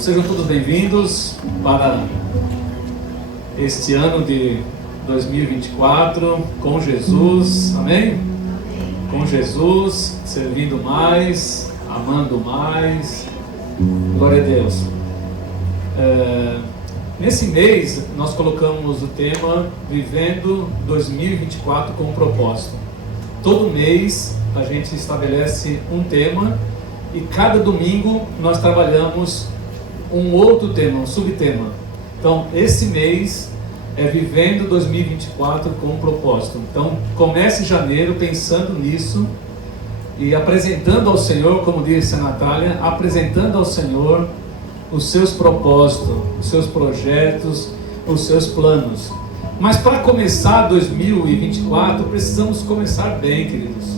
Deus, sejam todos bem-vindos para este ano de 2024 com Jesus, amém? Com Jesus, servindo mais, amando mais, glória a Deus. Nesse mês nós colocamos o tema Vivendo 2024 com um propósito. Todo mês a gente estabelece um tema e cada domingo nós trabalhamos um outro tema, um subtema. Então esse mês é Vivendo 2024 com um propósito. Então comece janeiro pensando nisso e apresentando ao Senhor, como disse a Natália, apresentando ao Senhor os seus propósitos, os seus projetos, os seus planos. Mas para começar 2024 precisamos começar bem, queridos.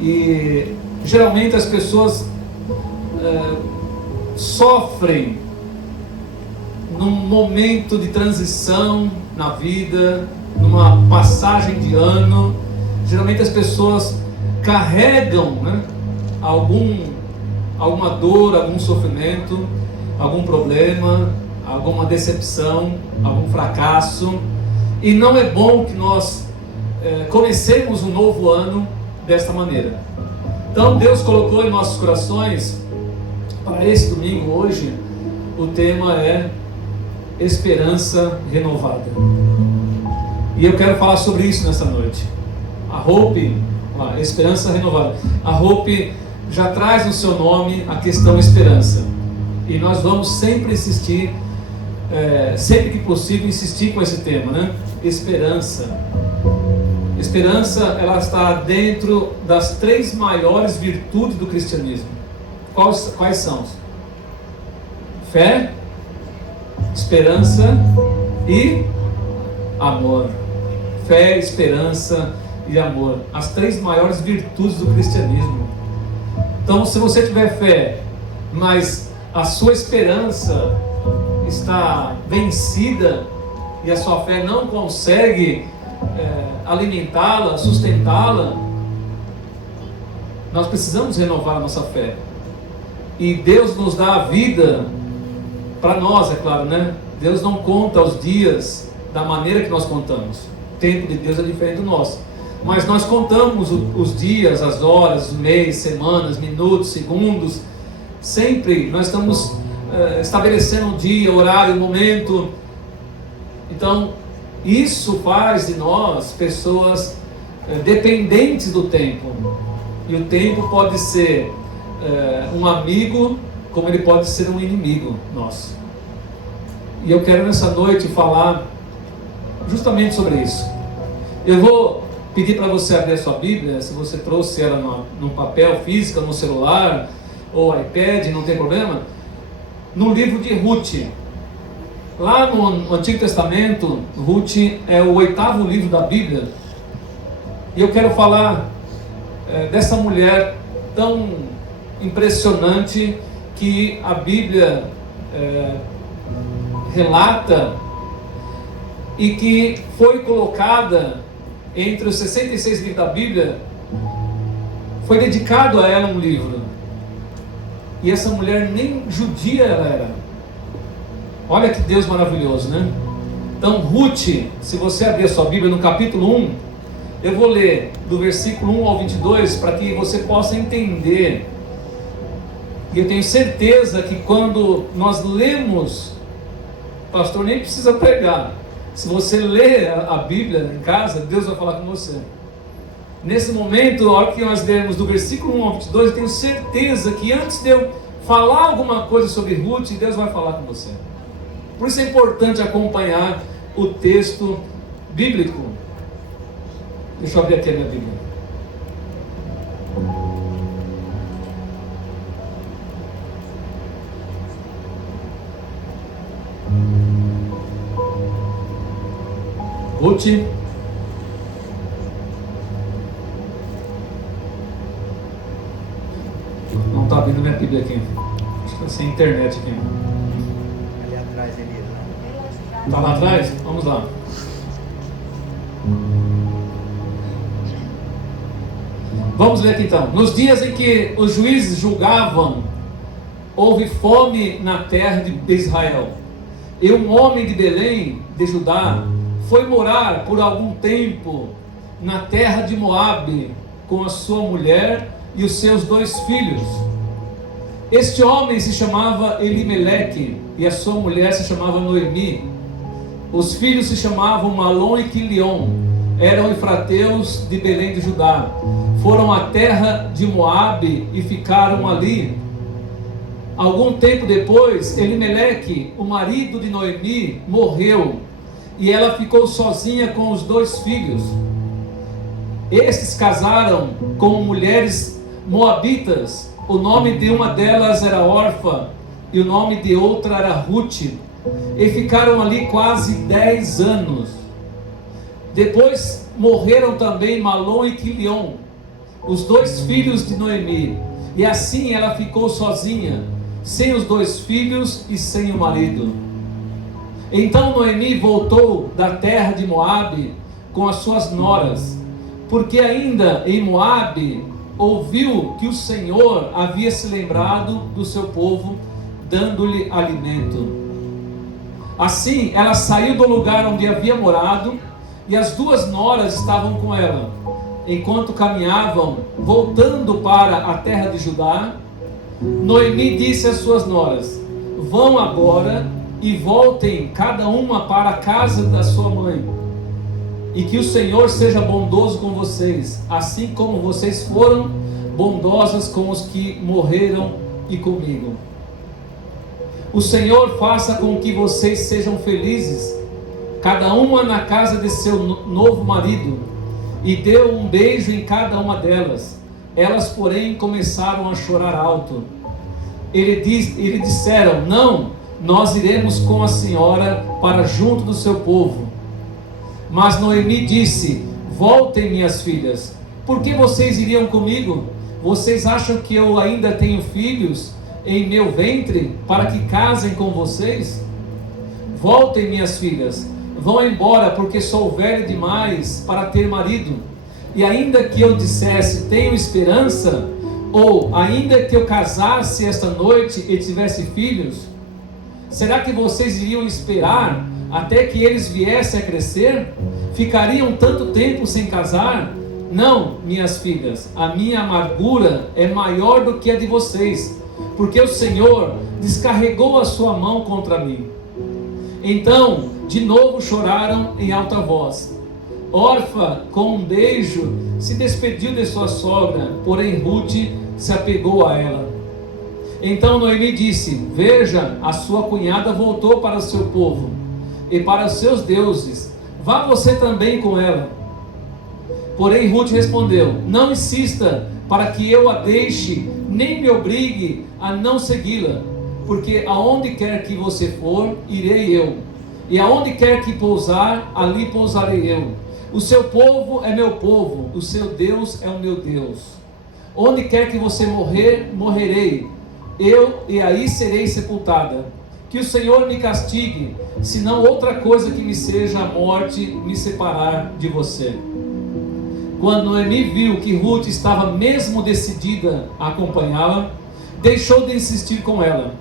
E geralmente as pessoas sofrem num momento de transição na vida, numa passagem de ano. Geralmente as pessoas carregam, alguma dor, algum sofrimento, algum problema, alguma decepção, algum fracasso. E não é bom que nós comecemos um novo ano desta maneira. Então Deus colocou em nossos corações, para esse domingo hoje, o tema é Esperança Renovada. E eu quero falar sobre isso nessa noite. A Hope, Esperança Renovada. A Hope já traz no seu nome a questão esperança. E nós vamos sempre insistir, sempre que possível, insistir com esse tema, Esperança. Esperança, ela está dentro das 3 maiores virtudes do cristianismo. Quais são? Fé, esperança e amor. Fé, esperança e amor. As 3 maiores virtudes do cristianismo. Então, se você tiver fé, mas a sua esperança está vencida e a sua fé não consegue alimentá-la, sustentá-la, nós precisamos renovar a nossa fé. E Deus nos dá a vida para nós, é claro, Deus não conta os dias da maneira que nós contamos. O tempo de Deus é diferente do nosso. Mas nós contamos os dias, as horas, os meses, semanas, minutos, segundos. Sempre nós estamos estabelecendo um dia, horário, momento. Então, isso faz de nós pessoas dependentes do tempo. E o tempo pode ser um amigo, como ele pode ser um inimigo nosso. E eu quero nessa noite falar justamente sobre isso. Eu vou pedir para você abrir a sua Bíblia, se você trouxe ela no papel, física, no celular, ou iPad, não tem problema, no livro de Ruth. Lá no Antigo Testamento, Ruth é o 8º livro da Bíblia. E eu quero falar dessa mulher tão impressionante que a Bíblia relata e que foi colocada entre os 66 livros da Bíblia. Foi dedicado a ela um livro. E essa mulher nem judia ela era. Olha que Deus maravilhoso, Então Ruth, se você abrir a sua Bíblia no capítulo 1, eu vou ler do versículo 1 ao 22 para que você possa entender. E eu tenho certeza que quando nós lemos, pastor nem precisa pregar, se você ler a Bíblia em casa, Deus vai falar com você. Nesse momento, a hora que nós lermos do versículo 1 ao 22, eu tenho certeza que antes de eu falar alguma coisa sobre Ruth, Deus vai falar com você. Por isso é importante acompanhar o texto bíblico. Deixa eu abrir aqui a minha Bíblia. Ruth, não está abrindo minha Bíblia aqui. Acho que está sem internet aqui. Ali atrás, Elias. Está lá atrás? Vamos lá. Vamos ler aqui então. Nos dias em que os juízes julgavam houve fome na terra de Israel. E um homem de Belém, de Judá, foi morar por algum tempo na terra de Moabe, com a sua mulher e os seus 2 filhos. Este homem se chamava Elimeleque, e a sua mulher se chamava Noemi. Os filhos se chamavam Malom e Quilion, eram efrateus de Belém de Judá. Foram à terra de Moabe e ficaram ali. Algum tempo depois, Elimeleque, o marido de Noemi, morreu, e ela ficou sozinha com os 2 filhos. Estes casaram com mulheres moabitas. O nome de uma delas era Orfa, e o nome de outra era Ruth, e ficaram ali quase 10 anos. Depois morreram também Malom e Quilion, os 2 filhos de Noemi, e assim ela ficou sozinha, sem os 2 filhos e sem o marido. Então Noemi voltou da terra de Moabe com as suas noras, porque ainda em Moabe ouviu que o Senhor havia se lembrado do seu povo, dando-lhe alimento. Assim ela saiu do lugar onde havia morado, e as 2 noras estavam com ela. Enquanto caminhavam, voltando para a terra de Judá, Noemi disse às suas noras: vão agora e voltem cada uma para a casa da sua mãe, e que o Senhor seja bondoso com vocês, assim como vocês foram bondosas com os que morreram e comigo. O Senhor faça com que vocês sejam felizes, cada uma na casa de seu novo marido, e deu um beijo em cada uma delas. Elas, porém, começaram a chorar alto. Eles disseram: não, nós iremos com a senhora para junto do seu povo. Mas Noemi disse: voltem, minhas filhas. Por que vocês iriam comigo? Vocês acham que eu ainda tenho filhos em meu ventre para que casem com vocês? Voltem, minhas filhas, vão embora, porque sou velho demais para ter marido. E ainda que eu dissesse: tenho esperança, ou ainda que eu casasse esta noite e tivesse filhos, será que vocês iriam esperar até que eles viessem a crescer? Ficariam tanto tempo sem casar? Não, minhas filhas, a minha amargura é maior do que a de vocês, porque o Senhor descarregou a sua mão contra mim. Então, de novo choraram em alta voz. Orfa, com um beijo, se despediu de sua sogra, porém Ruth se apegou a ela. Então Noemi disse: veja, a sua cunhada voltou para o seu povo e para os seus deuses, vá você também com ela. Porém Ruth respondeu: não insista para que eu a deixe, nem me obrigue a não segui-la, porque aonde quer que você for, irei eu, e aonde quer que pousar, ali pousarei eu. O seu povo é meu povo, o seu Deus é o meu Deus. Onde quer que você morrer, morrerei eu, e aí serei sepultada. Que o Senhor me castigue, se não outra coisa que me seja a morte me separar de você. Quando Noemi viu que Ruth estava mesmo decidida a acompanhá-la, deixou de insistir com ela.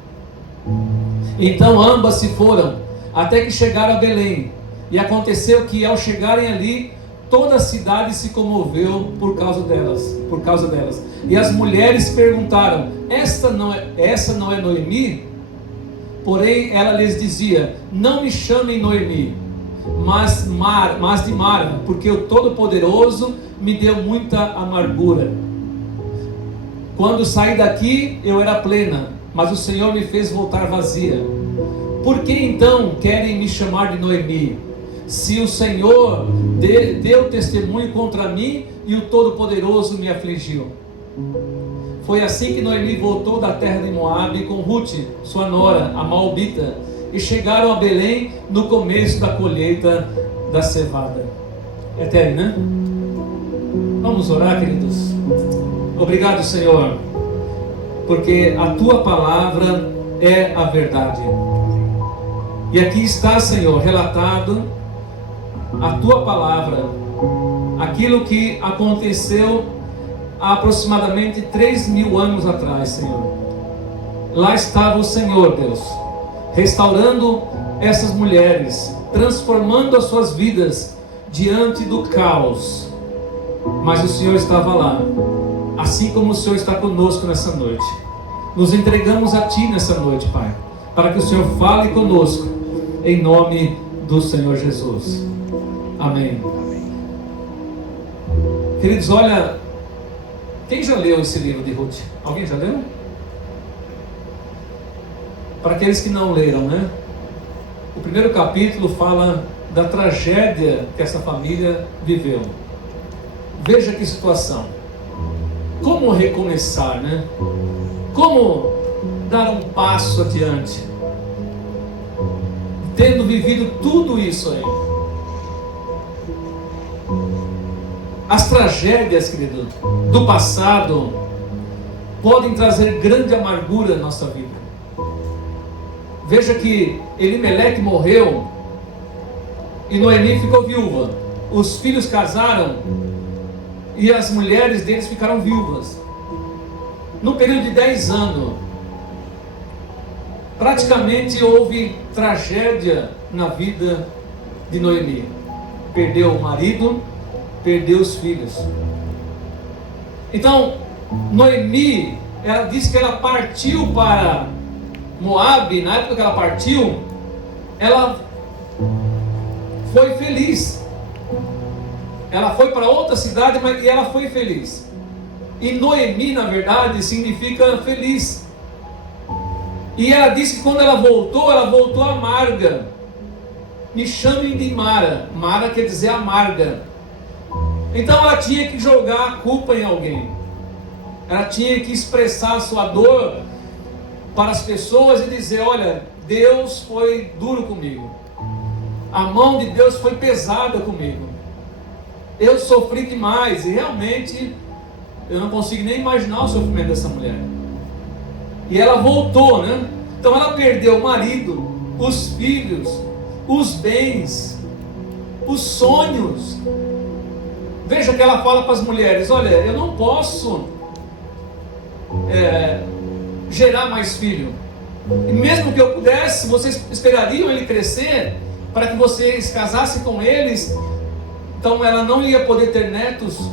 Então ambas se foram, até que chegaram a Belém. E aconteceu que, ao chegarem ali, toda a cidade se comoveu por causa delas. E as mulheres perguntaram: essa não é Noemi? Porém ela lhes dizia: não me chamem Noemi, mas de Mara, porque o Todo-Poderoso me deu muita amargura. Quando saí daqui eu era plena, mas o Senhor me fez voltar vazia. Por que então querem me chamar de Noemi? Se o Senhor deu testemunho contra mim e o Todo-Poderoso me afligiu. Foi assim que Noemi voltou da terra de Moabe com Ruth, sua nora, a Moabita, e chegaram a Belém no começo da colheita da cevada. É até aí, né? Vamos orar, queridos. Obrigado, Senhor, porque a Tua palavra é a verdade. E aqui está, Senhor, relatado a Tua palavra, aquilo que aconteceu há aproximadamente 3.000 anos atrás, Senhor. lá estava o Senhor, Deus, restaurando essas mulheres, transformando as suas vidas diante do caos. Mas o Senhor estava lá, assim como o Senhor está conosco nessa noite. Nos entregamos a Ti nessa noite, Pai, para que o Senhor fale conosco, em nome do Senhor Jesus. Amém. Queridos, olha, quem já leu esse livro de Ruth? Alguém já leu? Para aqueles que não leram, né? O primeiro capítulo fala da tragédia que essa família viveu. Veja que situação. Como recomeçar, né? Como dar um passo adiante, tendo vivido tudo isso aí. As tragédias, querido, do passado podem trazer grande amargura na nossa vida. Veja que Elimeleque morreu e Noemi ficou viúva. Os filhos casaram e as mulheres deles ficaram viúvas. No período de 10 anos, praticamente houve tragédia na vida de Noemi. Perdeu o marido, perdeu os filhos. Então, Noemi, ela disse que ela partiu para Moabe. Na época que ela partiu, ela foi feliz. Ela foi para outra cidade, mas ela foi feliz. E Noemi, na verdade, significa feliz. E ela disse que quando ela voltou amarga. Me chamem de Mara. Mara quer dizer amarga. Então ela tinha que jogar a culpa em alguém. Ela tinha que expressar a sua dor para as pessoas e dizer: olha, Deus foi duro comigo. A mão de Deus foi pesada comigo. Eu sofri demais. E realmente eu não consigo nem imaginar o sofrimento dessa mulher. E ela voltou, né? Então ela perdeu o marido, os filhos, os bens, os sonhos. Veja que ela fala para as mulheres: olha, eu não posso gerar mais filho. E mesmo que eu pudesse, vocês esperariam ele crescer para que vocês casassem com eles. Então ela não ia poder ter netos.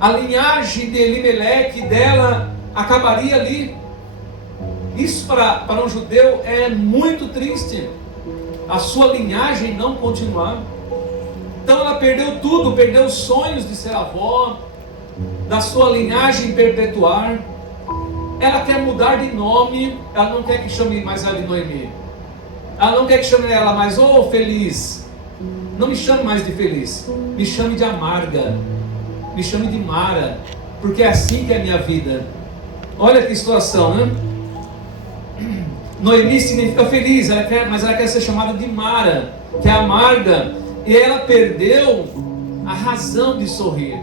A linhagem de Elimeleque dela acabaria ali. Isso para um judeu é muito triste. A sua linhagem não continuar. Então ela perdeu tudo, perdeu os sonhos de ser avó, da sua linhagem perpetuar. Ela quer mudar de nome, ela não quer que chame mais ela de Noemi. Ela não quer que chame ela mais, feliz. Não me chame mais de feliz, me chame de amarga, me chame de Mara, porque é assim que é a minha vida. Olha que situação, né? Noemi significa feliz, mas ela quer ser chamada de Mara, que é amarga. E ela perdeu a razão de sorrir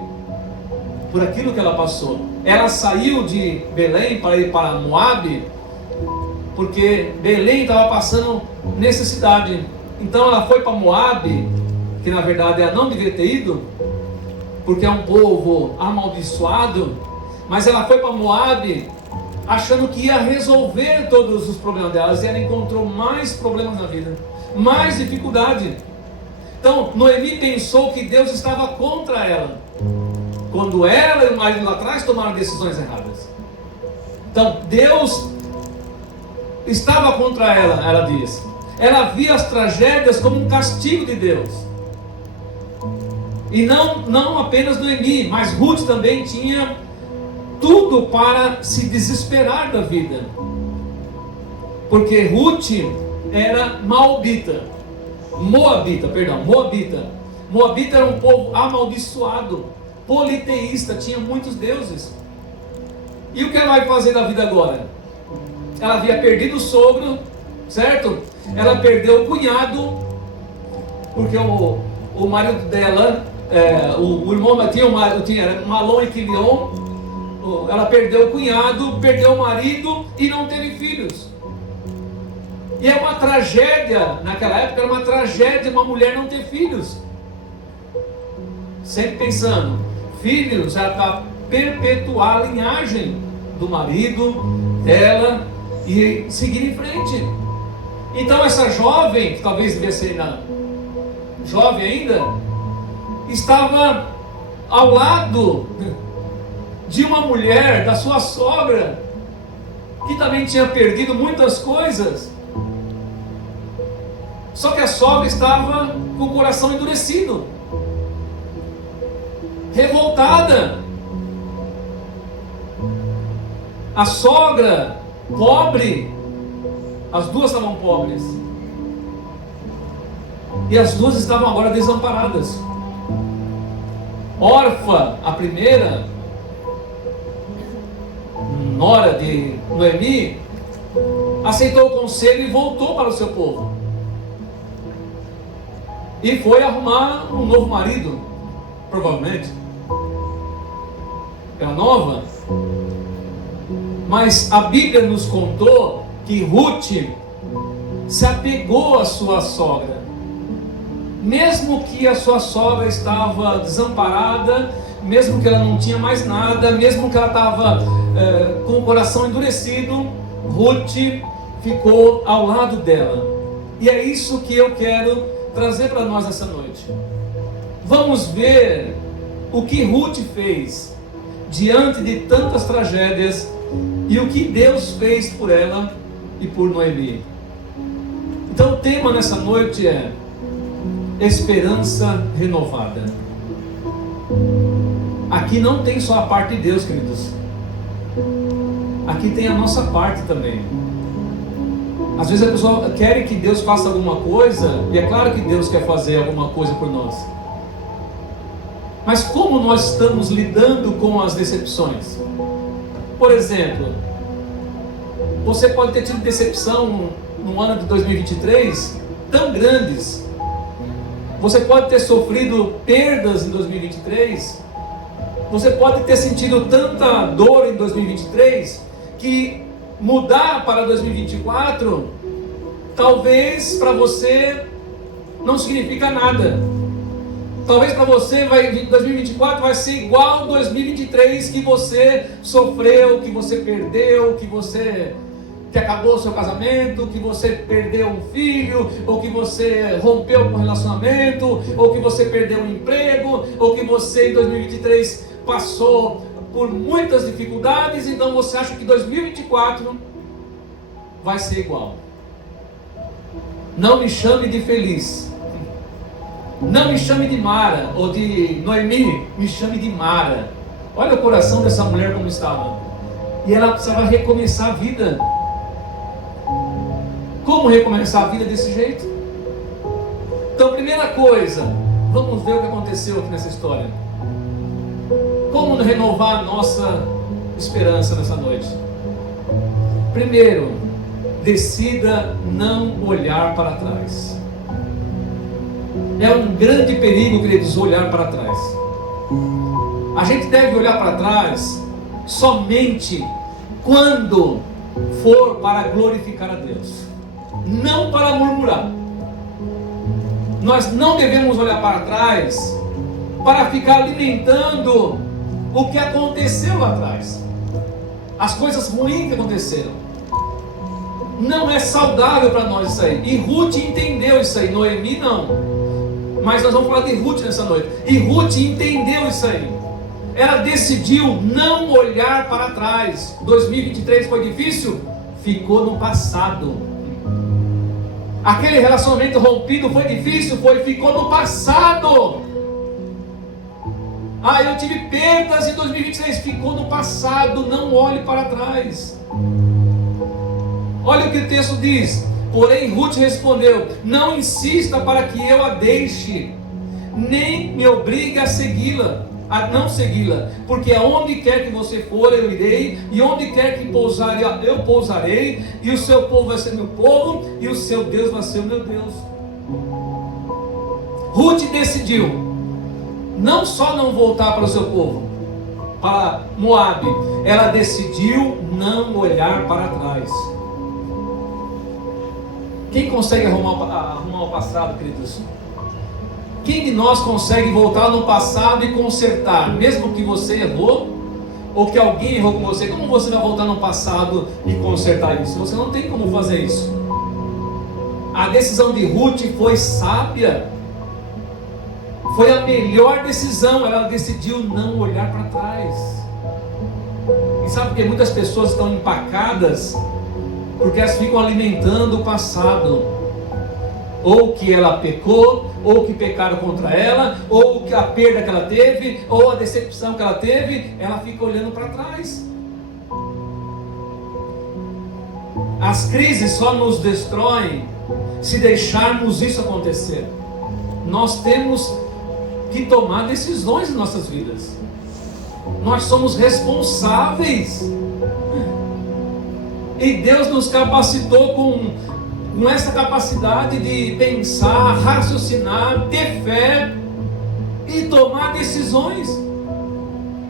por aquilo que ela passou. Ela saiu de Belém para ir para Moabe, porque Belém estava passando necessidade. Então ela foi para Moabe, que na verdade ela não deveria ter ido, porque é um povo amaldiçoado. Mas ela foi para Moabe achando que ia resolver todos os problemas delas, e ela encontrou mais problemas na vida, mais dificuldade. Então Noemi pensou que Deus estava contra ela, quando ela e o marido lá atrás tomaram decisões erradas. Então Deus estava contra ela, ela disse. Ela via as tragédias como um castigo de Deus. E não apenas Noemi, mas Ruth também tinha tudo para se desesperar da vida. Porque Ruth era Moabita. Moabita era um povo amaldiçoado, politeísta, tinha muitos deuses. E o que ela vai fazer da vida agora? Ela havia perdido o sogro, certo? Ela perdeu o cunhado, porque o marido dela, o irmão tinha Malom e Quilion. Ela perdeu o cunhado, perdeu o marido e não teve filhos. E é uma tragédia, naquela época era uma tragédia uma mulher não ter filhos. Sempre pensando, filhos era para perpetuar a linhagem do marido dela, e seguir em frente. Então essa jovem, que talvez devia ser jovem ainda, estava ao lado de uma mulher, da sua sogra, que também tinha perdido muitas coisas. Só que a sogra estava com o coração endurecido, revoltada. A sogra, pobre, as duas estavam pobres, e as duas estavam agora desamparadas. Órfã, a primeira, nora de Noemi, aceitou o conselho e voltou para o seu povo, e foi arrumar um novo marido, provavelmente, era nova. Mas a Bíblia nos contou que Ruth se apegou à sua sogra, mesmo que a sua sogra estava desamparada, mesmo que ela não tinha mais nada, mesmo que ela estava com o coração endurecido, Ruth ficou ao lado dela. E é isso que eu quero trazer para nós essa noite. Vamos ver o que Ruth fez diante de tantas tragédias e o que Deus fez por ela e por Noemi. Então o tema nessa noite é esperança renovada. Aqui não tem só a parte de Deus, queridos. Aqui tem a nossa parte também. Às vezes a pessoa quer que Deus faça alguma coisa, e é claro que Deus quer fazer alguma coisa por nós. Mas como nós estamos lidando com as decepções? Por exemplo, você pode ter tido decepção no ano de 2023 tão grandes. Você pode ter sofrido perdas em 2023. Você pode ter sentido tanta dor em 2023 que mudar para 2024 talvez para você não significa nada. Talvez para você 2024 vai ser igual 2023, que você sofreu, que você perdeu, que acabou o seu casamento, que você perdeu um filho, ou que você rompeu com um relacionamento, ou que você perdeu um emprego, ou que você em 2023 passou por muitas dificuldades, então você acha que 2024 vai ser igual. Não me chame de feliz. Não me chame de Mara, ou de Noemi, me chame de Mara. Olha o coração dessa mulher como estava. E ela precisava recomeçar a vida. Como recomeçar a vida desse jeito? Então, primeira coisa, vamos ver o que aconteceu aqui nessa história. Como renovar a nossa esperança nessa noite? Primeiro, decida não olhar para trás. É um grande perigo, queridos, olhar para trás. A gente deve olhar para trás somente quando for para glorificar a Deus, não para murmurar. Nós não devemos olhar para trás para ficar alimentando o que aconteceu lá atrás, as coisas ruins que aconteceram. Não é saudável para nós isso aí. E Ruth entendeu isso aí, Noemi não. Mas nós vamos falar de Ruth nessa noite. E Ruth entendeu isso aí. Ela decidiu não olhar para trás. 2023 foi difícil? Ficou no passado. Aquele relacionamento rompido foi difícil? Ficou no passado. Eu tive perdas em 2023. Ficou no passado. Não olhe para trás. Olha o que o texto diz. Porém Ruth respondeu: não insista para que eu a deixe, nem me obrigue a segui-la, a não segui-la, porque aonde quer que você for eu irei, e onde quer que pousar eu pousarei, e o seu povo vai ser meu povo, e o seu Deus vai ser o meu Deus. Ruth decidiu não só não voltar para o seu povo, para Moabe, ela decidiu não olhar para trás. Quem consegue arrumar o passado, queridos? Quem de nós consegue voltar no passado e consertar? Mesmo que você errou, ou que alguém errou com você, como você vai voltar no passado e consertar isso? Você não tem como fazer isso. A decisão de Ruth foi sábia, foi a melhor decisão. Ela decidiu não olhar para trás. E sabe por que muitas pessoas estão empacadas? Porque elas ficam alimentando o passado, ou que ela pecou, ou que pecaram contra ela, ou que a perda que ela teve, ou a decepção que ela teve. Ela fica olhando para trás. As crises só nos destroem se deixarmos isso acontecer. Nós temos que tomar decisões em nossas vidas. Nós somos responsáveis. E Deus nos capacitou com essa capacidade de pensar, raciocinar, ter fé e tomar decisões.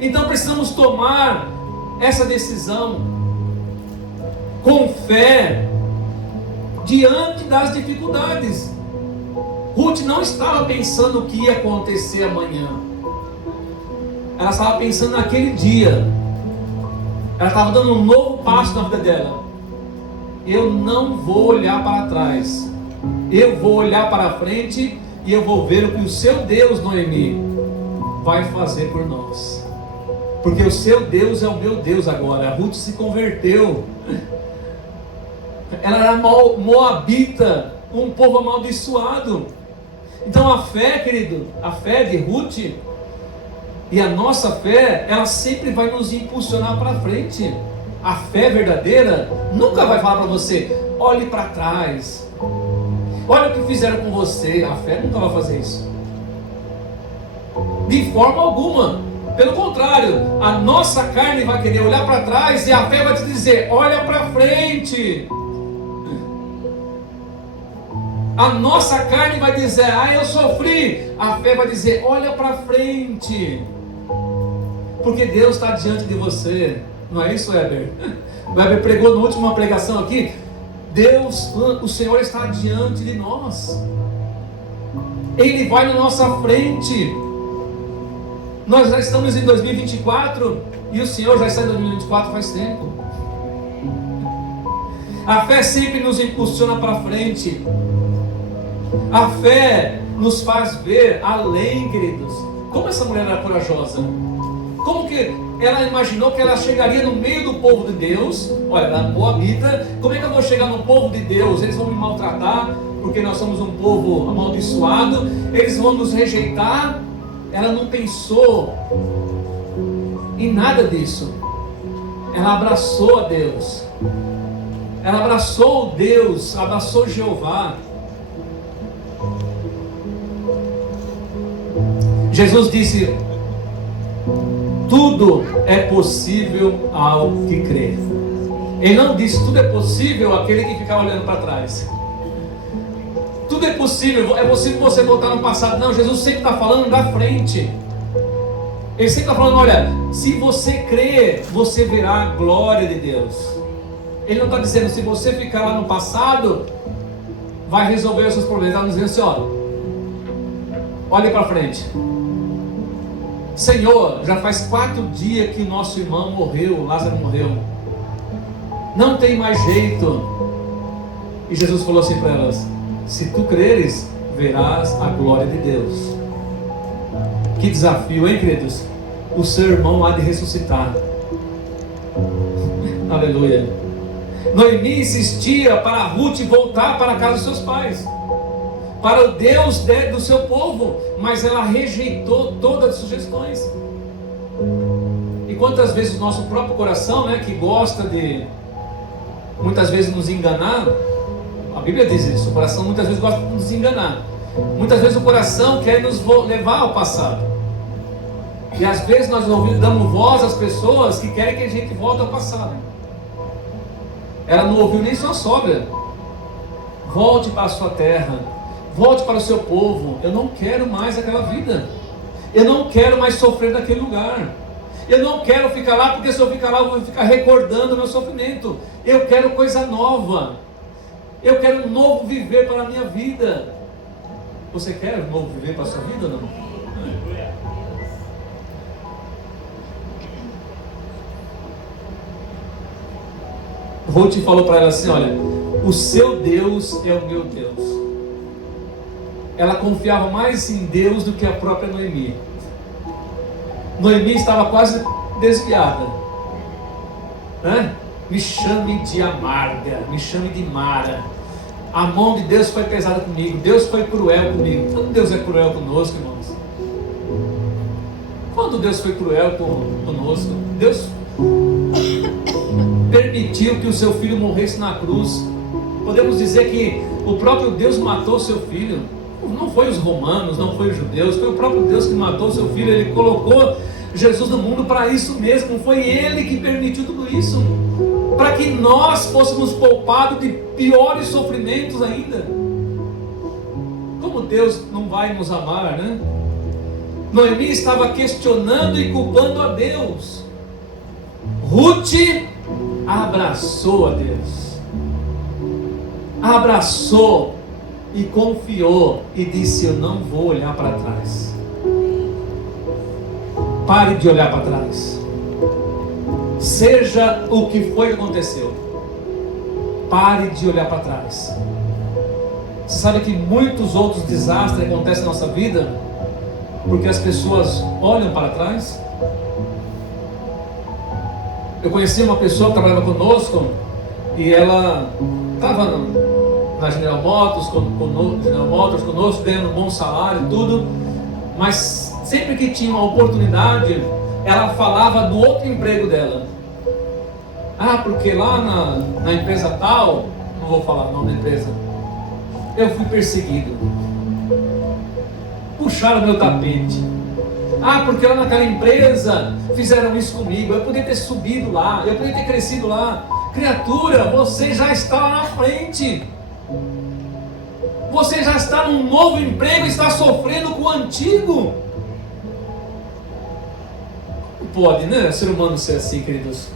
Então precisamos tomar essa decisão com fé diante das dificuldades. Ruth não estava pensando o que ia acontecer amanhã. Ela estava pensando naquele dia. Ela estava dando um novo passo na vida dela. Eu não vou olhar para trás. Eu vou olhar para frente e eu vou ver o que o seu Deus, Noemi, vai fazer por nós. Porque o seu Deus é o meu Deus agora. A Ruth se converteu. Ela era moabita, um povo amaldiçoado. Então a fé, querido, a fé de Ruth e a nossa fé, ela sempre vai nos impulsionar para frente. A fé verdadeira nunca vai falar para você: olhe para trás, olha o que fizeram com você. A fé nunca vai fazer isso, de forma alguma. Pelo contrário, a nossa carne vai querer olhar para trás e a fé vai te dizer: olha para frente. A nossa carne vai dizer: ah, eu sofri. A fé vai dizer: olha para frente. Porque Deus está diante de você. Não é isso, Weber? O Weber pregou na última pregação aqui. Deus, o Senhor está diante de nós. Ele vai na nossa frente. Nós já estamos em 2024 e o Senhor já está em 2024 faz tempo. A fé sempre nos impulsiona para frente. A fé nos faz ver além, queridos. Como essa mulher era corajosa? Como que ela imaginou que ela chegaria no meio do povo de Deus? Olha, na moabita, como é que eu vou chegar no povo de Deus? Eles vão me maltratar, porque nós somos um povo amaldiçoado. Eles vão nos rejeitar. Ela não pensou em nada disso. Ela abraçou a Deus. Ela abraçou Deus, abraçou Jeová. Jesus disse: tudo é possível ao que crê. Ele não disse tudo é possível àquele que fica olhando para trás. Tudo é possível você voltar no passado. Não, Jesus sempre está falando da frente. Ele sempre está falando: olha, se você crer, você verá a glória de Deus. Ele não está dizendo se você ficar lá no passado, vai resolver os seus problemas. Ele está dizendo assim: olhe para frente. Senhor, já faz 4 dias que nosso irmão morreu, Lázaro morreu. Não tem mais jeito. E Jesus falou assim para elas: se tu creres, verás a glória de Deus. Que desafio, hein, queridos? O seu irmão há de ressuscitar. Aleluia. Noemi insistia para Ruth voltar para a casa dos seus pais, para o Deus do seu povo, mas ela rejeitou todas as sugestões. E quantas vezes o nosso próprio coração, que gosta de muitas vezes nos enganar, a Bíblia diz isso, o coração muitas vezes gosta de nos enganar. Muitas vezes o coração quer nos levar ao passado. E às vezes nós damos voz às pessoas que querem que a gente volte ao passado. Ela não ouviu nem sua sogra. Volte para a sua terra, volte para o seu povo. Eu não quero mais aquela vida. Eu não quero mais sofrer naquele lugar. Eu não quero ficar lá, porque se eu ficar lá eu vou ficar recordando o meu sofrimento. Eu quero coisa nova. Eu quero um novo viver para a minha vida. Você quer um novo viver para a sua vida ou não? Ruth falou para ela assim: olha, o seu Deus é o meu Deus. Ela confiava mais em Deus do que a própria Noemi. Noemi estava quase desviada, né? Me chame de amarga, me chame de Mara. A mão de Deus foi pesada comigo, Deus foi cruel comigo. Quando Deus é cruel conosco, irmãos? Quando Deus foi cruel conosco? Deus permitiu que o seu filho morresse na cruz. Podemos dizer que o próprio Deus matou seu filho. Não foi os romanos, não foi os judeus, foi o próprio Deus que matou seu filho. Ele colocou Jesus no mundo para isso mesmo. Foi Ele que permitiu tudo isso, para que nós fôssemos poupados de piores sofrimentos ainda. Como Deus não vai nos amar, né? Noemi estava questionando e culpando a Deus. Ruth abraçou a Deus, abraçou e confiou e disse: eu não vou olhar para trás. Pare de olhar para trás. Seja o que foi que aconteceu, pare de olhar para trás. Você sabe que muitos outros desastres acontecem na nossa vida porque as pessoas olham para trás. Eu conheci uma pessoa que trabalhava conosco e ela estava na General Motors conosco, ganhando um bom salário e tudo, mas sempre que tinha uma oportunidade, ela falava do outro emprego dela. Ah, porque lá na empresa tal, não vou falar o nome da empresa, eu fui perseguido, puxaram meu tapete. Ah, porque lá naquela empresa fizeram isso comigo, eu podia ter subido lá, eu podia ter crescido lá. Criatura, você já está lá na frente. Você já está num novo emprego e está sofrendo com o antigo. Pode, né, ser humano ser assim, queridos?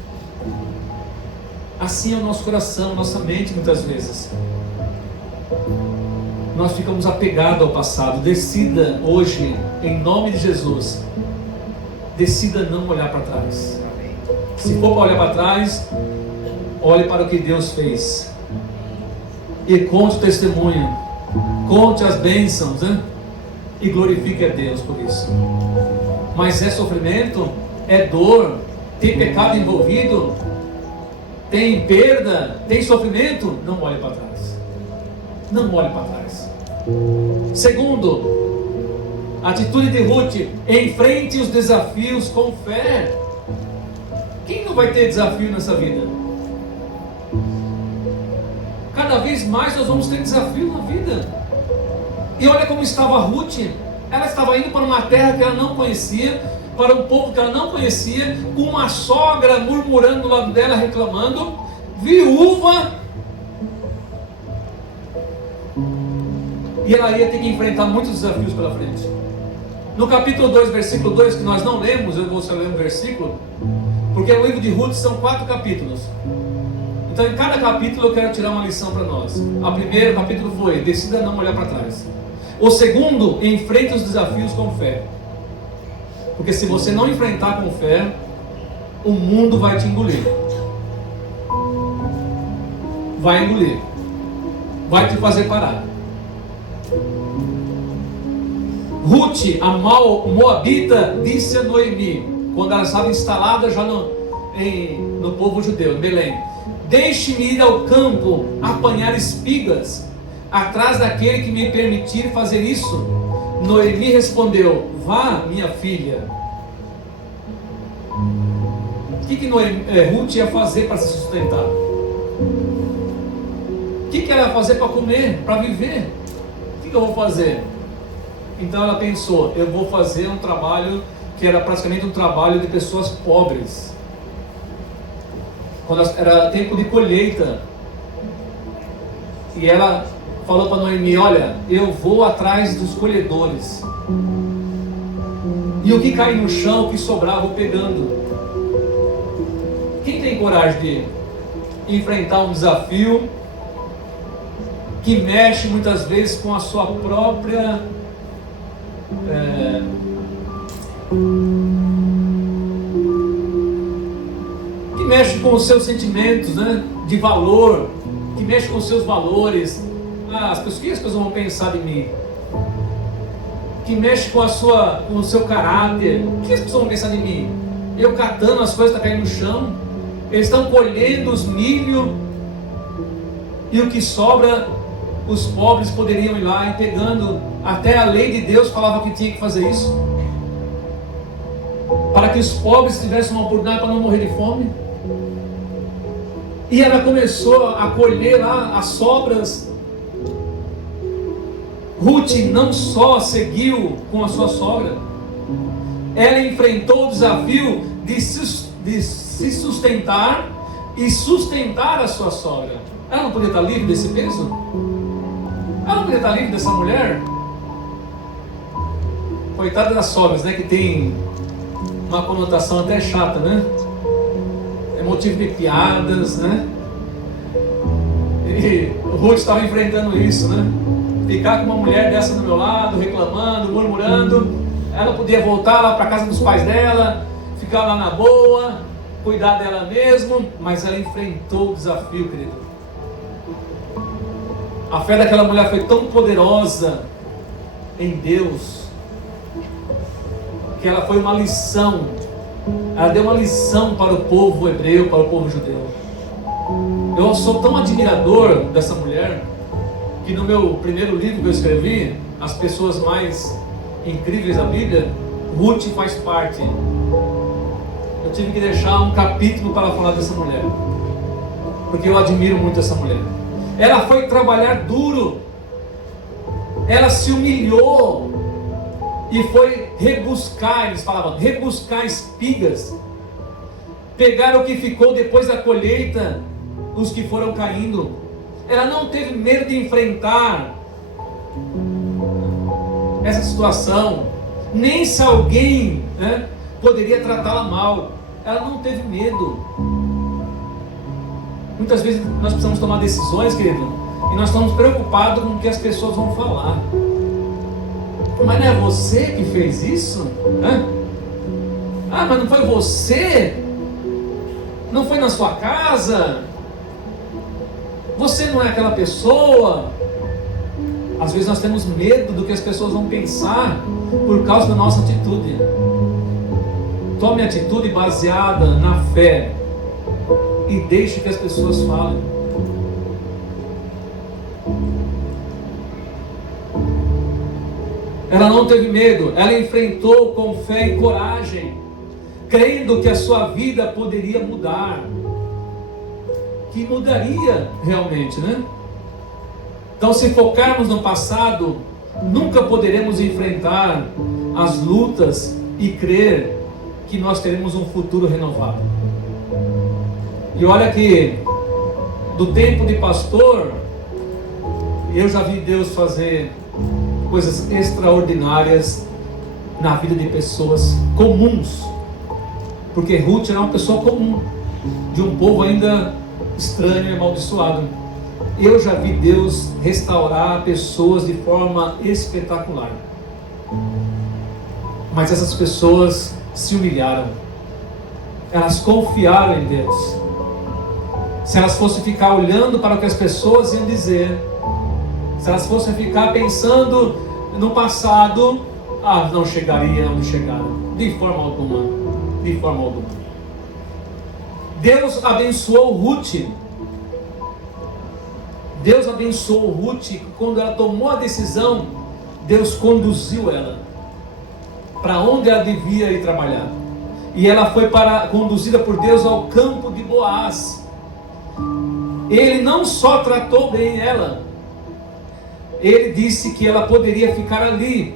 Assim é o nosso coração, nossa mente muitas vezes. Nós ficamos apegados ao passado. Decida hoje, em nome de Jesus, decida não olhar para trás. Se for para olhar para trás, olhe para o que Deus fez e conte o testemunho, conte as bênçãos, né? E glorifique a Deus por isso. Mas é sofrimento, é dor, tem pecado envolvido, tem perda, tem sofrimento, não olhe para trás. Não olhe para trás. Segundo, atitude de Ruth: enfrente os desafios com fé. Quem não vai ter desafio nessa vida? Cada vez mais nós vamos ter desafio na vida. E olha como estava Ruth. Ela estava indo para uma terra que ela não conhecia, para um povo que ela não conhecia, com uma sogra murmurando do lado dela, reclamando, viúva. E ela ia ter que enfrentar muitos desafios pela frente. No capítulo 2, versículo 2, que nós não lemos, eu vou só ler um versículo, porque o livro de Ruth são 4 capítulos. Então em cada capítulo eu quero tirar uma lição para nós. A primeira capítulo foi: decida não olhar para trás. O segundo, enfrente os desafios com fé. Porque se você não enfrentar com fé, o mundo vai te engolir. Vai engolir. Vai te fazer parar. Ruth, a moabita, disse a Noemi, quando ela estava instalada já no povo judeu, em Belém: deixe-me ir ao campo apanhar espigas, atrás daquele que me permitir fazer isso. Noemi respondeu: vá, minha filha. O que Ruth ia fazer para se sustentar? O que ela ia fazer para comer, para viver? O que eu vou fazer? Então ela pensou: eu vou fazer um trabalho que era praticamente um trabalho de pessoas pobres. Quando era tempo de colheita, e ela falou para Noemi: olha, eu vou atrás dos colhedores, e o que cai no chão, o que sobrar, eu vou pegando. Quem tem coragem de enfrentar um desafio que mexe muitas vezes com a sua própria que mexe com os seus sentimentos, né? de valor, que mexe com os seus valores. O que as pessoas vão pensar de mim? Que mexe com o seu caráter. O que as pessoas vão pensar de mim? Eu catando as coisas, está caindo no chão. Eles estão colhendo os milho, e o que sobra, os pobres poderiam ir lá e pegando. Até a lei de Deus falava que tinha que fazer isso, para que os pobres tivessem uma oportunidade para não morrer de fome. E ela começou a colher lá as sobras. Ruth não só seguiu com a sua sogra, ela enfrentou o desafio de se sustentar e sustentar a sua sogra. Ela não podia estar livre desse peso? Ela não podia estar livre dessa mulher? Coitada das sogras, né? Que tem uma conotação até chata, né? É motivo de piadas, né? E Ruth estava enfrentando isso, né? Ficar com uma mulher dessa do meu lado, reclamando, murmurando. Ela podia voltar lá para a casa dos pais dela, ficar lá na boa, cuidar dela mesmo, mas ela enfrentou o desafio, querido. A fé daquela mulher foi tão poderosa em Deus, que ela foi uma lição. Ela deu uma lição para o povo hebreu, para o povo judeu. Eu sou tão admirador dessa mulher, que no meu primeiro livro que eu escrevi, As Pessoas Mais Incríveis da Bíblia, Ruth faz parte. Eu tive que deixar um capítulo para falar dessa mulher, porque eu admiro muito essa mulher. Ela foi trabalhar duro, ela se humilhou e foi rebuscar, eles falavam, rebuscar espigas, pegar o que ficou depois da colheita, os que foram caindo. Ela não teve medo de enfrentar essa situação, nem se alguém, né, poderia tratá-la mal. Ela não teve medo. Muitas vezes nós precisamos tomar decisões, querido, e nós estamos preocupados com o que as pessoas vão falar. Mas não é você que fez isso? Né? Mas não foi você? Não foi na sua casa? Você não é aquela pessoa? Às vezes nós temos medo do que as pessoas vão pensar por causa da nossa atitude. Tome atitude baseada na fé e deixe que as pessoas falem. Ela não teve medo, ela enfrentou com fé e coragem, crendo que a sua vida poderia mudar, que mudaria realmente, né? Então, se focarmos no passado, nunca poderemos enfrentar as lutas e crer que nós teremos um futuro renovado. E olha que do tempo de pastor, eu já vi Deus fazer coisas extraordinárias na vida de pessoas comuns, porque Ruth era uma pessoa comum, de um povo ainda estranho e amaldiçoado. Eu já vi Deus restaurar pessoas de forma espetacular, mas essas pessoas se humilharam, elas confiaram em Deus. Se elas fossem ficar olhando para o que as pessoas iam dizer, se elas fossem ficar pensando no passado, não chegaria onde chegaram, de forma alguma, de forma alguma. Deus abençoou Ruth. Deus abençoou Ruth. Quando ela tomou a decisão, Deus conduziu ela para onde ela devia ir trabalhar. E ela foi conduzida por Deus ao campo de Boaz. Ele não só tratou bem ela, ele disse que ela poderia ficar ali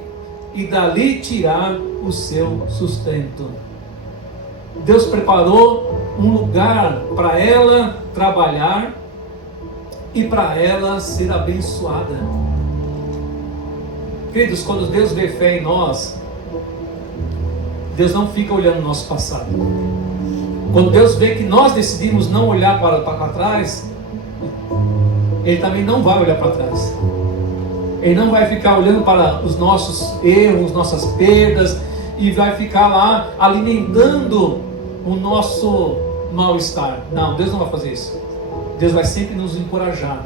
e dali tirar o seu sustento. Deus preparou um lugar para ela trabalhar e para ela ser abençoada. Queridos, quando Deus vê fé em nós, Deus não fica olhando o nosso passado. Quando Deus vê que nós decidimos não olhar para trás, Ele também não vai olhar para trás. Ele não vai ficar olhando para os nossos erros, nossas perdas, e vai ficar lá alimentando o nosso mal-estar. Não, Deus não vai fazer isso. Deus vai sempre nos encorajar.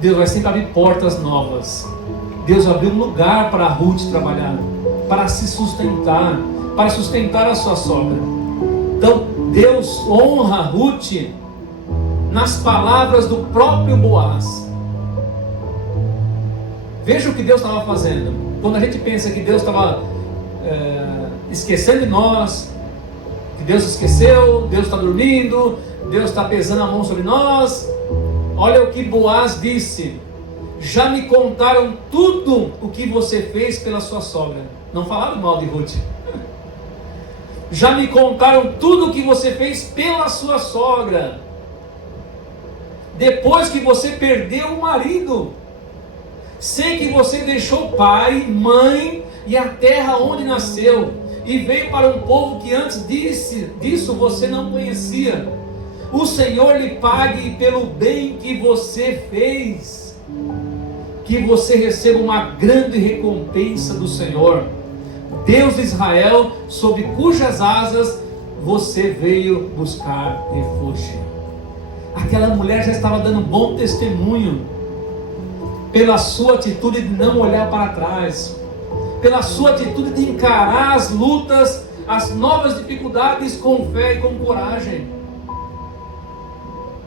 Deus vai sempre abrir portas novas. Deus abriu um lugar para a Ruth trabalhar, para se sustentar, para sustentar a sua sogra. Então, Deus honra Ruth nas palavras do próprio Boaz. Veja o que Deus estava fazendo. Quando a gente pensa que Deus estava esquecendo de nós, que Deus esqueceu, Deus está dormindo, Deus está pesando a mão sobre nós, olha o que Boaz disse: já me contaram tudo o que você fez pela sua sogra. Não falaram mal de Ruth. Já me contaram tudo o que você fez pela sua sogra, depois que você perdeu o marido. Sei que você deixou pai, mãe e a terra onde nasceu, e veio para um povo que antes disso você não conhecia. O Senhor lhe pague pelo bem que você fez, que você receba uma grande recompensa do Senhor, Deus de Israel, sob cujas asas você veio buscar refúgio. Aquela mulher já estava dando bom testemunho pela sua atitude de não olhar para trás, pela sua atitude de encarar as lutas, as novas dificuldades com fé e com coragem.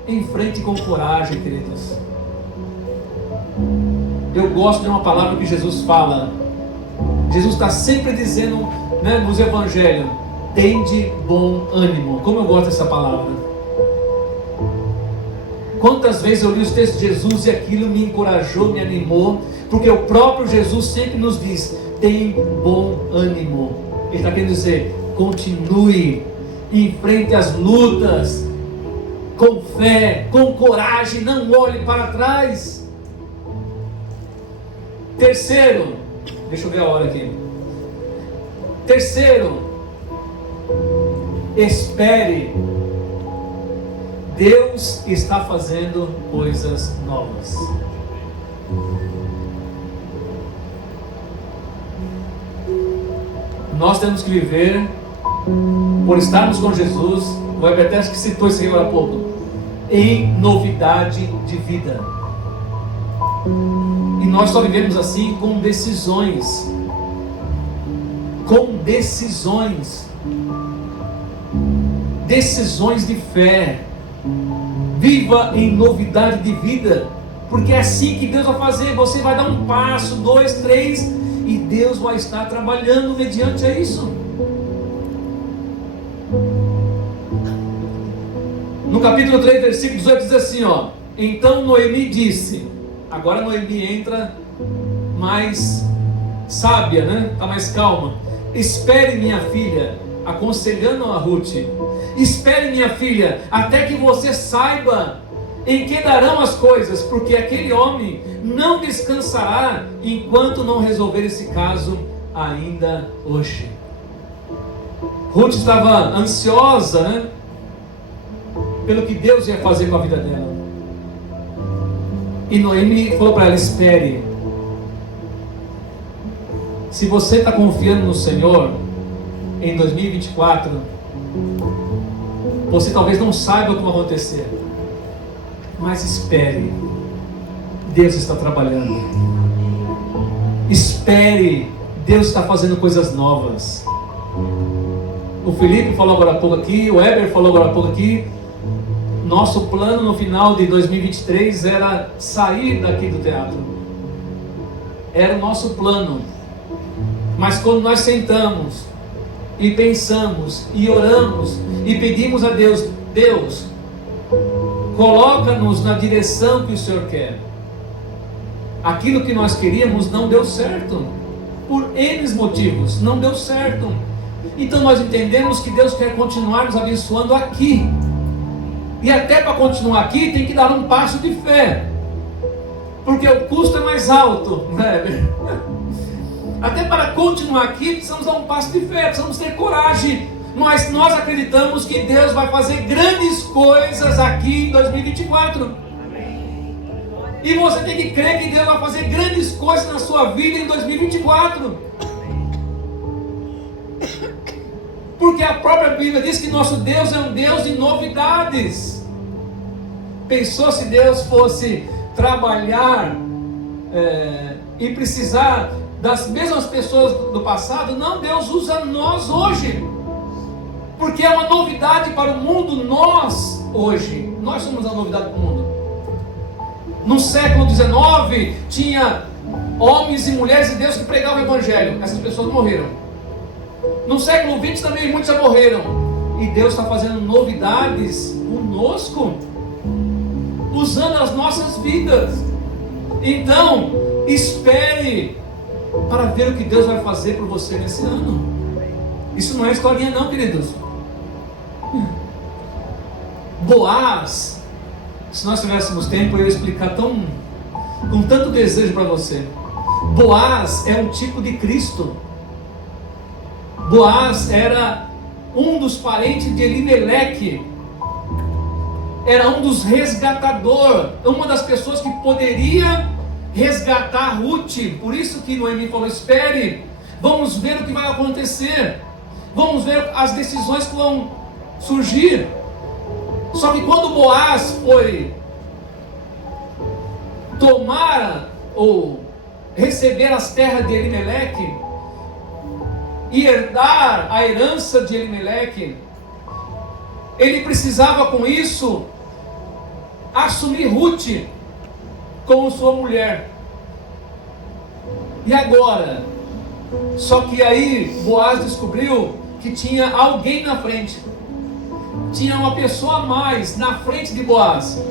Enfrente com coragem, queridos. Eu gosto de uma palavra que Jesus fala. Jesus está sempre dizendo, nos evangelhos: tende bom ânimo. Como eu gosto dessa palavra. Quantas vezes eu li os textos de Jesus e aquilo me encorajou, me animou, porque o próprio Jesus sempre nos diz: tem bom ânimo. Ele está querendo dizer: continue, enfrente as lutas, com fé, com coragem, não olhe para trás. Terceiro, deixa eu ver a hora aqui. Terceiro, espere. Deus está fazendo coisas novas. Nós temos que viver, por estarmos com Jesus, o Heber até que citou isso agora há pouco, em novidade de vida. E nós só vivemos assim com decisões. Com decisões. Decisões de fé. Viva em novidade de vida, porque é assim que Deus vai fazer. Você vai dar um passo, 2, 3, e Deus vai estar trabalhando mediante isso. No capítulo 3, versículo 18 diz assim, então Noemi disse, agora Noemi entra mais sábia, está mais calma: espere, minha filha, aconselhando a Ruth, espere, minha filha, até que você saiba em que darão as coisas, porque aquele homem não descansará enquanto não resolver esse caso ainda hoje. Ruth estava ansiosa, pelo que Deus ia fazer com a vida dela. E Noemi falou para ela: espere. Se você está confiando no Senhor em 2024, você talvez não saiba o que vai acontecer, mas espere. Deus está trabalhando. Espere. Deus está fazendo coisas novas. O Felipe falou agora há pouco aqui, o Heber falou agora há pouco aqui. Nosso plano no final de 2023 era sair daqui do teatro. Era o nosso plano. Mas quando nós sentamos e pensamos e oramos e pedimos a Deus: Deus, coloca-nos na direção que o Senhor quer. Aquilo que nós queríamos não deu certo, por N motivos, não deu certo. Então nós entendemos que Deus quer continuar nos abençoando aqui. E até para continuar aqui tem que dar um passo de fé, porque o custo é mais alto, né? Até para continuar aqui precisamos dar um passo de fé, precisamos ter coragem. Mas nós acreditamos que Deus vai fazer grandes coisas aqui em 2024. E você tem que crer que Deus vai fazer grandes coisas na sua vida em 2024. Porque a própria Bíblia diz que nosso Deus é um Deus de novidades. Pensou se Deus fosse trabalhar e precisar das mesmas pessoas do passado? Não, Deus usa nós hoje, porque é uma novidade para o mundo. Nós somos a novidade para o mundo. No século XIX tinha homens e mulheres de Deus que pregavam o Evangelho. Essas pessoas morreram. No século XX também muitos já morreram. E Deus está fazendo novidades conosco, usando as nossas vidas. Então, espere para ver o que Deus vai fazer por você nesse ano. Isso não é historinha não, queridos. Boaz, se nós tivéssemos tempo, eu ia explicar com tanto desejo para você. Boaz é um tipo de Cristo. Boaz era um dos parentes de Elimeleque, era um dos resgatadores, uma das pessoas que poderia resgatar Ruth. Por isso que Noemi falou: espere, vamos ver o que vai acontecer, vamos ver as decisões que vão surgir. Só que quando Boaz foi tomar ou receber as terras de Elimeleque e herdar a herança de Elimeleque, ele precisava com isso assumir Ruth como sua mulher. E agora? Só que aí Boaz descobriu que tinha alguém na frente, tinha uma pessoa a mais na frente de Boaz,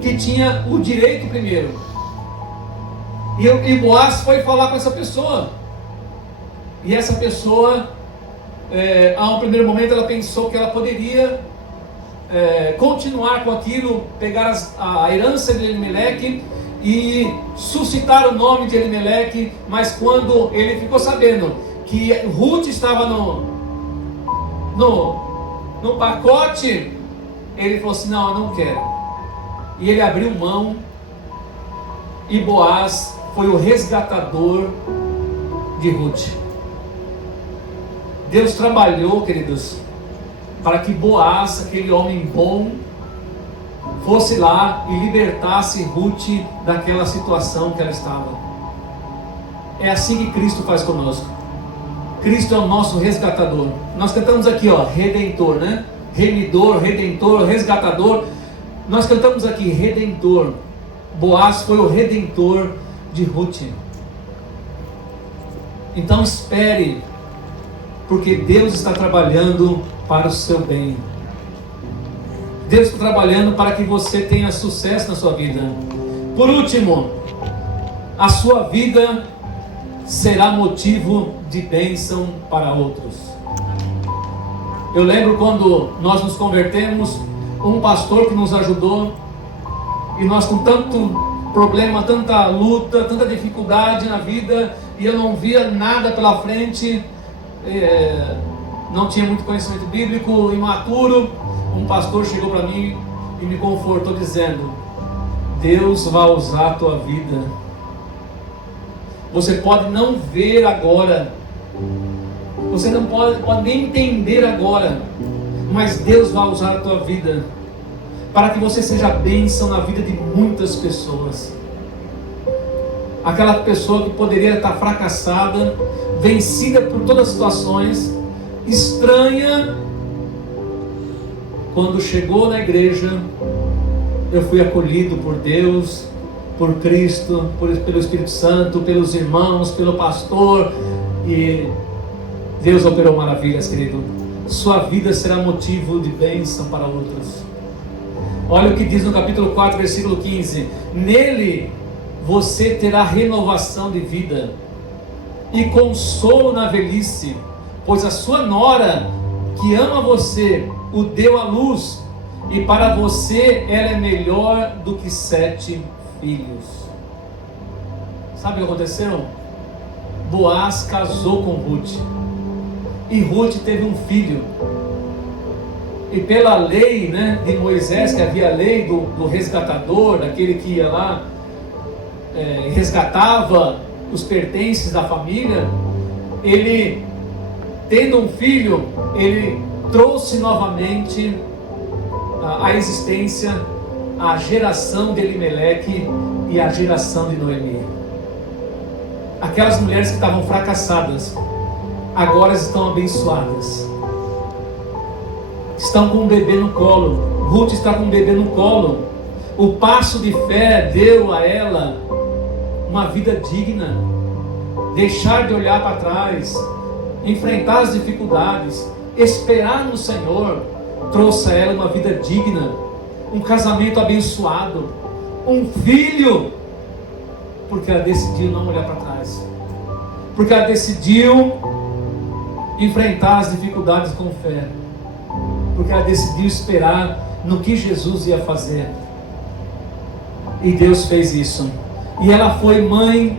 que tinha o direito primeiro. E Boaz foi falar com essa pessoa. E essa pessoa, a um primeiro momento, ela pensou que ela poderia continuar com aquilo, pegar a herança de Elimeleque e suscitar o nome de Elimeleque. Mas quando ele ficou sabendo que Ruth estava no pacote, ele falou assim: não, eu não quero. E ele abriu mão, e Boaz foi o resgatador de Ruth. Deus trabalhou, queridos, para que Boaz, aquele homem bom, fosse lá e libertasse Ruth daquela situação que ela estava. É assim que Cristo faz conosco. Cristo é o nosso resgatador. Nós cantamos aqui, redentor, né? Remidor, redentor, resgatador. Nós cantamos aqui, redentor. Boaz foi o redentor de Ruth. Então espere, porque Deus está trabalhando para o seu bem. Deus está trabalhando para que você tenha sucesso na sua vida. Por último, a sua vida será motivo de bênção para outros. Eu lembro quando nós nos convertemos, um pastor que nos ajudou, e nós com tanto problema, tanta luta, tanta dificuldade na vida, e eu não via nada pela frente, não tinha muito conhecimento bíblico, imaturo. Um pastor chegou para mim e me confortou dizendo: Deus vai usar a tua vida. Você pode não ver agora, você não pode nem entender agora, mas Deus vai usar a tua vida para que você seja bênção na vida de muitas pessoas. Aquela pessoa que poderia estar fracassada, vencida por todas as situações, estranha, quando chegou na igreja, eu fui acolhido por Deus, por Cristo, pelo Espírito Santo, pelos irmãos, pelo pastor, e Deus operou maravilhas, querido. Sua vida será motivo de bênção para outros. Olha o que diz no capítulo 4, versículo 15: nele você terá renovação de vida e consolo na velhice, pois a sua nora, que ama você, o deu à luz, e para você ela é melhor do que 7 filhos. Sabe o que aconteceu? Boaz casou com Ruth, e Ruth teve um filho. E pela lei, de Moisés, que havia a lei do resgatador, daquele que ia lá, resgatava os pertences da família, ele, tendo um filho, ele trouxe novamente à existência a geração de Elimeleque e a geração de Noemi. Aquelas mulheres que estavam fracassadas, agora estão abençoadas. Estão com um bebê no colo. Ruth está com um bebê no colo. O passo de fé deu a ela uma vida digna. Deixar de olhar para trás, enfrentar as dificuldades, esperar no Senhor, trouxe a ela uma vida digna, um casamento abençoado, um filho, porque ela decidiu não olhar para trás, porque ela decidiu enfrentar as dificuldades com fé, porque ela decidiu esperar no que Jesus ia fazer. E Deus fez isso. E ela foi mãe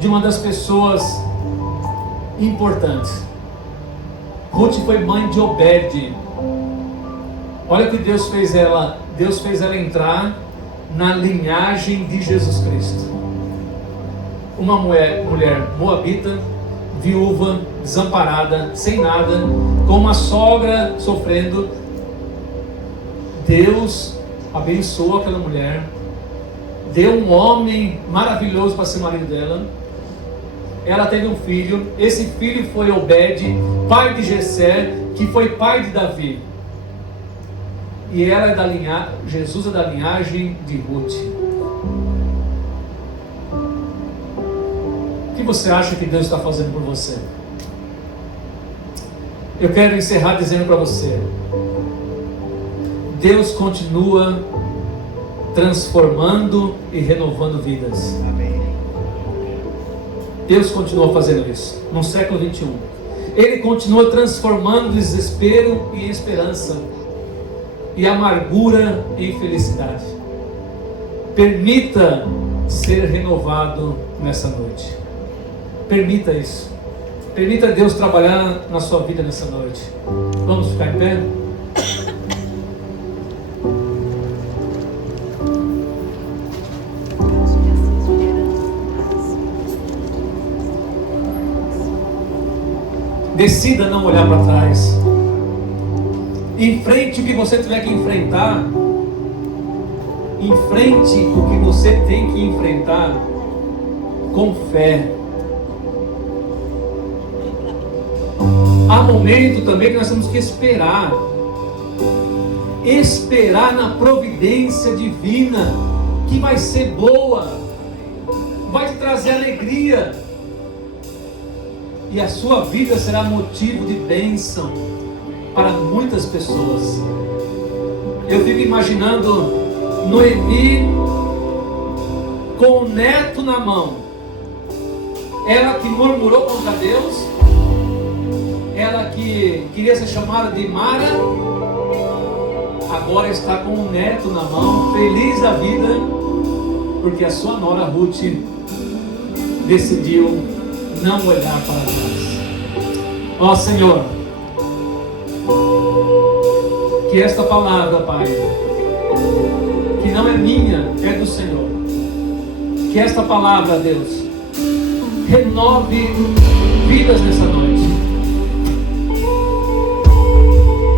de uma das pessoas importantes. Ruth foi mãe de Obed. Olha o que Deus fez ela. Deus fez ela entrar na linhagem de Jesus Cristo. Uma mulher moabita, viúva, desamparada, sem nada, com uma sogra sofrendo. Deus abençoou aquela mulher, deu um homem maravilhoso para ser marido dela. Ela teve um filho. Esse filho foi Obed, pai de Jessé, que foi pai de Davi. E ela é da linhagem, Jesus é da linhagem de Ruth. O que você acha que Deus está fazendo por você? Eu quero encerrar dizendo para você: Deus continua transformando e renovando vidas. Amém. Deus continua fazendo isso no século 21. Ele continua transformando desespero em esperança, e amargura em felicidade. Permita ser renovado nessa noite. Permita isso. Permita Deus trabalhar na sua vida nessa noite. Vamos ficar em pé? Decida não olhar para trás. Enfrente o que você tiver que enfrentar. Enfrente o que você tem que enfrentar com fé. Há momento também que nós temos que esperar. Esperar na providência divina, que vai ser boa, vai te trazer alegria, e a sua vida será motivo de bênção para muitas pessoas. Eu fico imaginando Noemi com o neto na mão. Ela que murmurou contra Deus, ela que queria ser chamada de Mara, agora está com o neto na mão, feliz da vida, porque a sua nora Ruth decidiu não olhar para trás. Ó Senhor, que esta palavra, Pai, que não é minha, é do Senhor, que esta palavra, Deus, renove vidas nessa noite,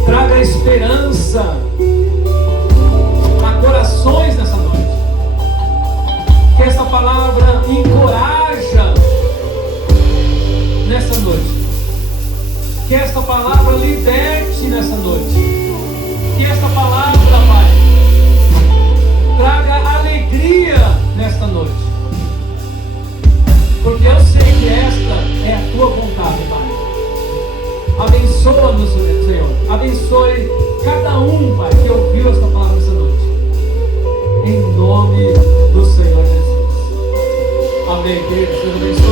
traga esperança a corações nessa noite, que esta palavra encoraja nessa noite, que esta palavra liberte nessa noite, que esta palavra, Pai, traga alegria nesta noite, porque eu sei que esta é a tua vontade, Pai. Abençoa-nos, Senhor, abençoe cada um, Pai, que ouviu esta palavra essa noite, em nome do Senhor Jesus. Amém, queridos.